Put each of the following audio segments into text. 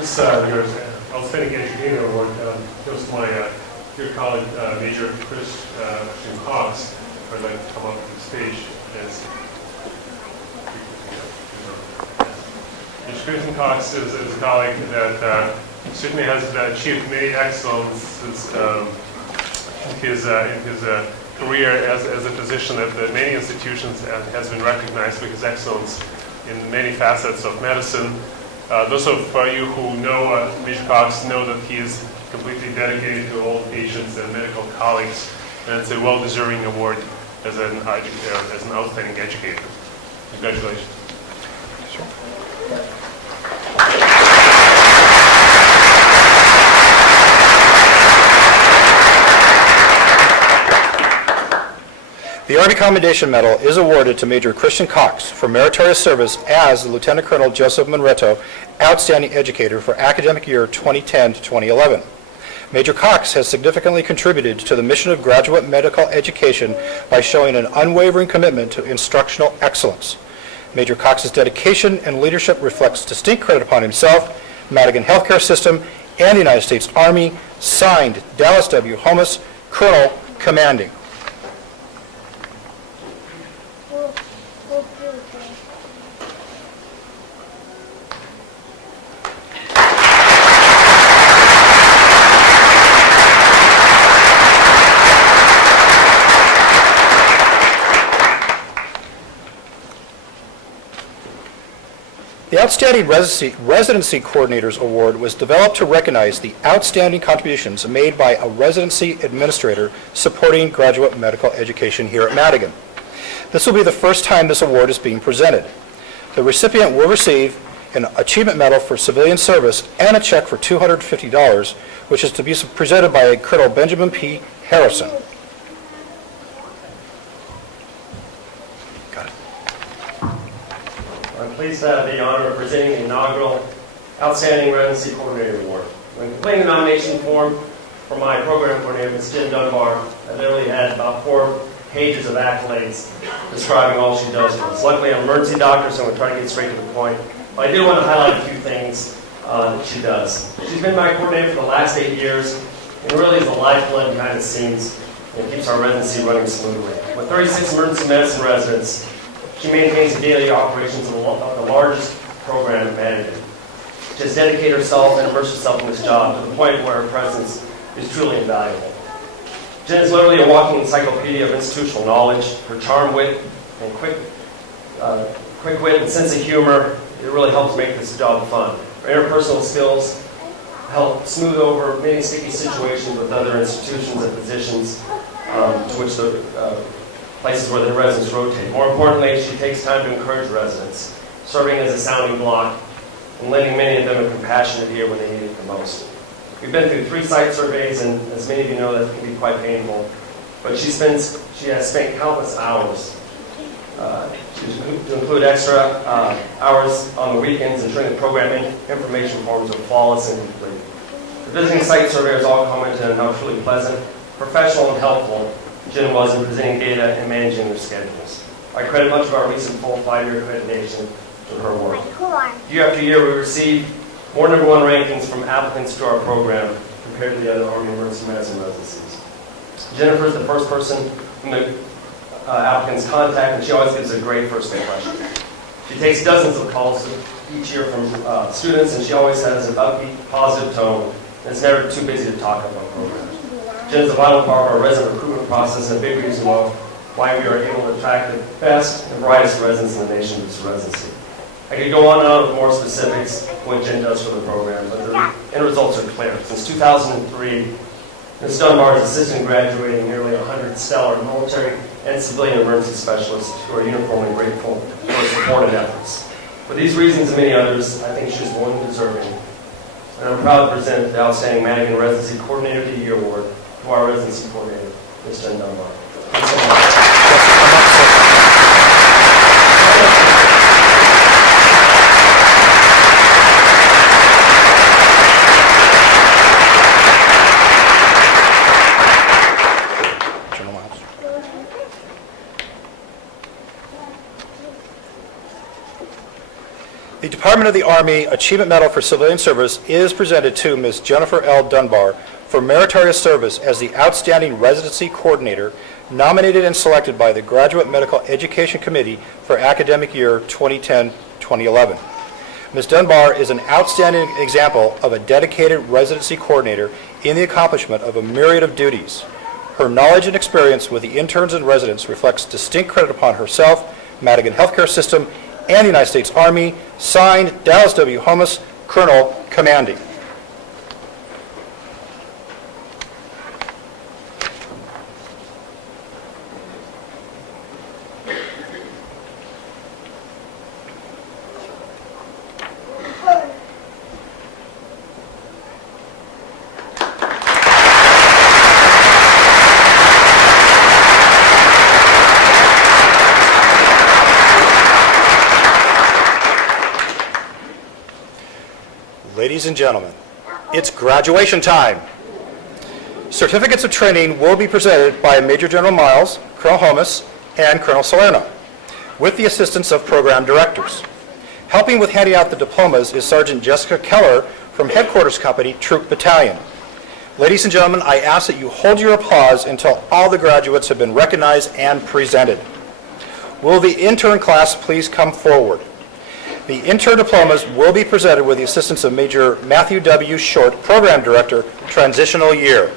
This your outstanding educator award goes to my dear colleague, Major Christian Cox. I'd like to come up to the stage as Major Christian Cox is a colleague that certainly has achieved many excellences in his career as a physician at many institutions, and has been recognized for his excellence in many facets of medicine. Those of you who know Major Cox know that he is completely dedicated to all patients and medical colleagues, and it's a well-deserving award as an outstanding educator. Congratulations. Sure. The Army Commendation Medal is awarded to Major Christian Cox for meritorious service as the Lieutenant Colonel Joseph Monretto Outstanding Educator for academic year 2010 to 2011. Major Cox has significantly contributed to the mission of graduate medical education by showing an unwavering commitment to instructional excellence. Major Cox's dedication and leadership reflects distinct credit upon himself, Madigan Healthcare System, and the United States Army. Signed, Dallas W. Holmes, Colonel Commanding. The Outstanding Residency Coordinators Award was developed to recognize the outstanding contributions made by a residency administrator supporting graduate medical education here at Madigan. This will be the first time this award is being presented. The recipient will receive an Achievement Medal for Civilian Service and a check for $250, which is to be presented by Colonel Benjamin P. Harrison. I'm pleased to have the honor of presenting the inaugural Outstanding Residency Coordinator Award. When completing the nomination form for my program coordinator, Ms. Jen Dunbar, I literally had about 4 pages of accolades describing all she does for us. Luckily, I'm an emergency doctor, so I'm going to try to get straight to the point. But I do want to highlight a few things that she does. She's been my coordinator for the last 8 years, and really is the lifeblood behind the scenes and keeps our residency running smoothly. With 36 emergency medicine residents, she maintains the daily operations of the largest program in Madigan. She has dedicated herself and immersed herself in this job to the point where her presence is truly invaluable. Jen is literally a walking encyclopedia of institutional knowledge. Her charm, wit, and quick wit and sense of humor, it really helps make this job fun. Her interpersonal skills help smooth over many sticky situations with other institutions and physicians to which the places where the residents rotate. More importantly, she takes time to encourage residents, serving as a sounding block and lending many of them a compassionate ear when they need it the most. We've been through 3 site surveys, and as many of you know, that can be quite painful. But she has spent countless hours, to include extra hours on the weekends, ensuring the program information forms are flawless and complete. The visiting site surveyors all commented on how truly pleasant, professional, and helpful Jen was in presenting data and managing their schedules. I credit much of our recent full 5-year accreditation to her work. Year after year, we receive more #1 rankings from applicants to our program compared to the other Army Emergency Medicine residencies. Jennifer is the first person whom the applicants contact, and she always gives a great first impression. She takes dozens of calls each year from students, and she always has an upbeat, positive tone, and is never too busy to talk about programs. Jen is a vital part of our resident recruitment process and a big reason why we are able to attract the best and brightest residents in the nation to this residency. I could go on and on with more specifics of what Jen does for the program, but the end results are clear. Since 2003, Ms. Dunbar has assisted in graduating nearly 100 stellar military and civilian emergency specialists who are uniformly grateful for her support and efforts. For these reasons and many others, I think she is more than deserving. And I'm proud to present the Outstanding Madigan Residency Coordinator of the Year Award to our residency coordinator, Ms. Jen Dunbar. Thanks so much. The Department of the Army Achievement Medal for Civilian Service is presented to Ms. Jennifer L. Dunbar for meritorious service as the Outstanding Residency Coordinator, nominated and selected by the Graduate Medical Education Committee for academic year 2010-2011. Ms. Dunbar is an outstanding example of a dedicated residency coordinator in the accomplishment of a myriad of duties. Her knowledge and experience with the interns and residents reflects distinct credit upon herself, Madigan Healthcare System, and the United States Army. Signed, Dallas W. Holmes, Colonel Commanding. Ladies and gentlemen, it's graduation time. Certificates of training will be presented by Major General Miles, Colonel Holmes, and Colonel Salerno, with the assistance of program directors. Helping with handing out the diplomas is Sergeant Jessica Keller from Headquarters Company, Troop Battalion. Ladies and gentlemen, I ask that you hold your applause until all the graduates have been recognized and presented. Will the intern class please come forward? The intern diplomas will be presented with the assistance of Major Matthew W. Short, Program Director, Transitional Year.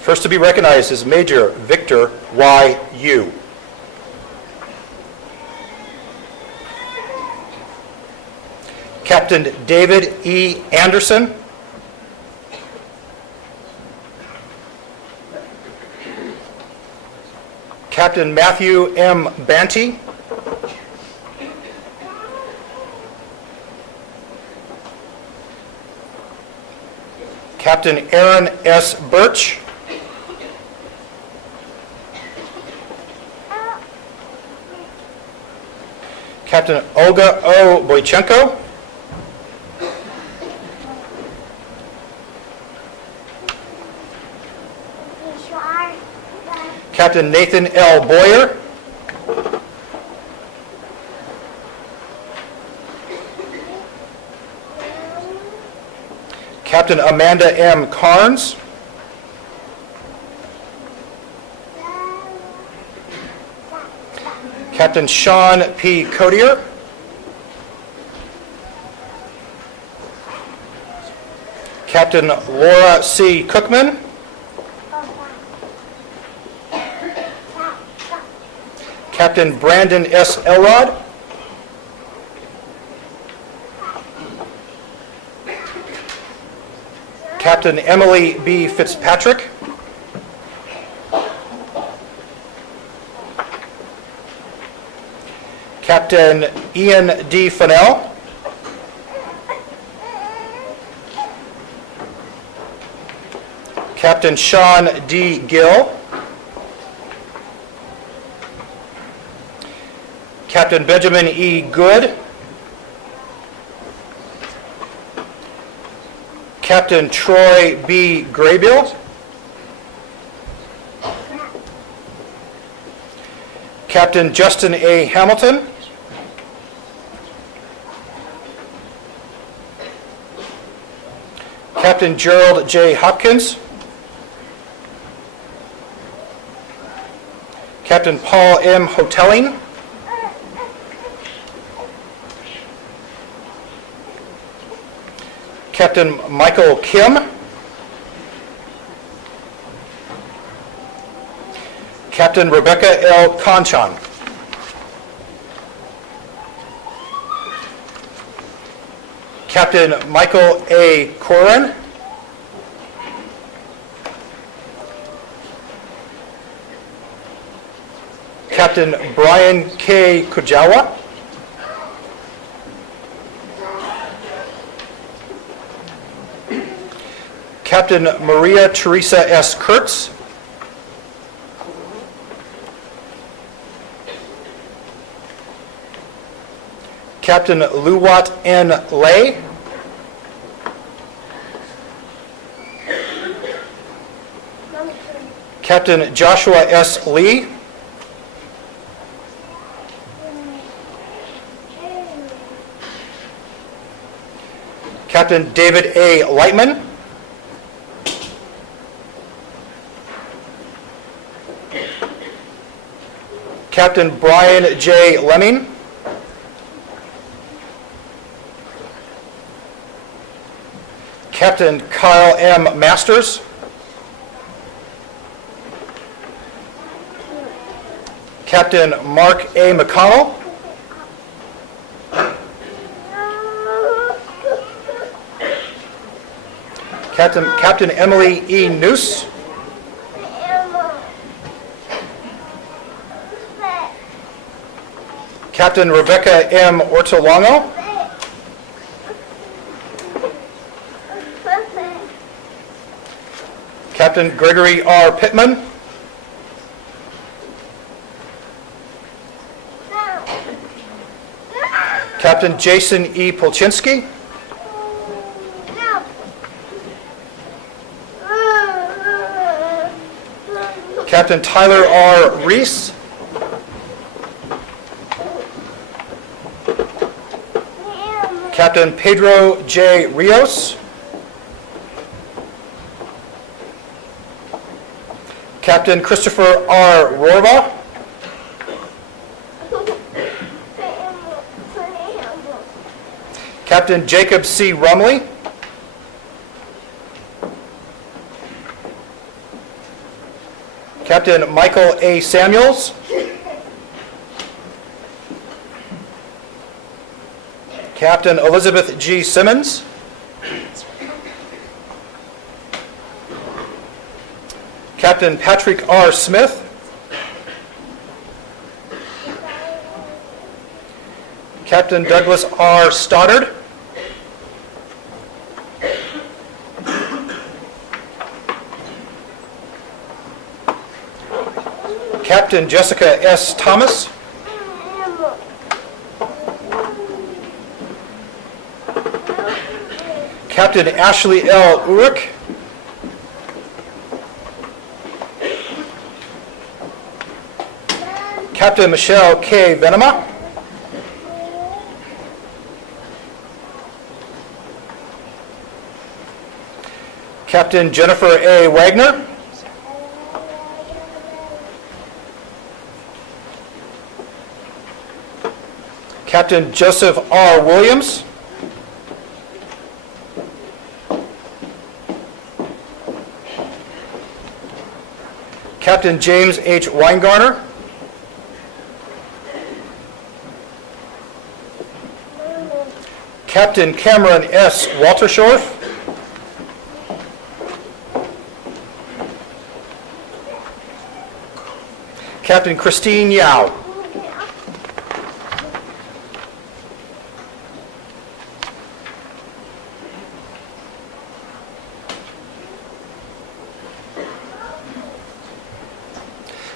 First to be recognized is Major Victor Y. Yu. Captain David E. Anderson. Captain Matthew M. Banty. Captain Aaron S. Birch. Captain Olga O. Boychenko. Captain Nathan L. Boyer. Captain Amanda M. Carnes. Captain Sean P. Codier. Captain Laura C. Cookman. Captain Brandon S. Elrod. Captain Emily B. Fitzpatrick. Captain Ian D. Fennell. Captain Sean D. Gill. Captain Benjamin E. Good. Captain Troy B. Graybill. Captain Justin A. Hamilton. Captain Gerald J. Hopkins. Captain Paul M. Hotelling. Captain Michael Kim. Captain Rebecca L. Conchon. Captain Michael A. Corin. Captain Brian K. Kujawa. Captain Maria Teresa S. Kurtz. Captain Luwat N. Lay. Captain Joshua S. Lee. Captain David A. Lightman. Captain Brian J. Lemming. Captain Kyle M. Masters. Captain Mark A. McConnell. Captain Emily E. Noose. Captain Rebecca M. Ortolongo. Captain Gregory R. Pittman. Captain Jason E. Polchinski. Captain Tyler R. Reese. Captain Pedro J. Rios. Captain Christopher R. Rorba. Captain Jacob C. Rumley. Captain Michael A. Samuels. Captain Elizabeth G. Simmons. Captain Patrick R. Smith. Captain Douglas R. Stoddard. Captain Jessica S. Thomas. Captain Ashley L. Urich. Captain Michelle K. Venema. Captain Jennifer A. Wagner. Captain Joseph R. Williams. Captain James H. Weingarner. Captain Cameron S. Waltershorf. Captain Christine Yao.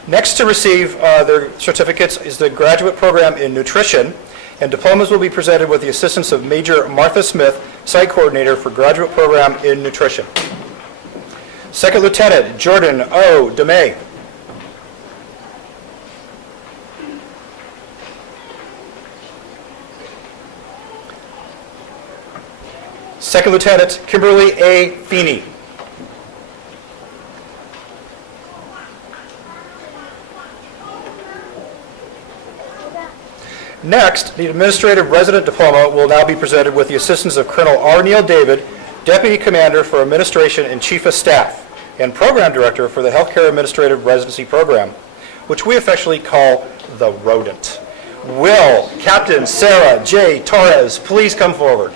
Next to receive their certificates is the graduate program in nutrition, and diplomas will be presented with the assistance of Major Martha Smith, Site Coordinator for Graduate Program in Nutrition. Second Lieutenant Jordan O. DeMay. Second Lieutenant Kimberly A. Feeney. Next, the Administrative Resident Diploma will now be presented with the assistance of Colonel R. Neil David, Deputy Commander for Administration and Chief of Staff, and Program Director for the Healthcare Administrative Residency Program, which we affectionately call the Rodent. Will Captain Sarah J. Torres please come forward?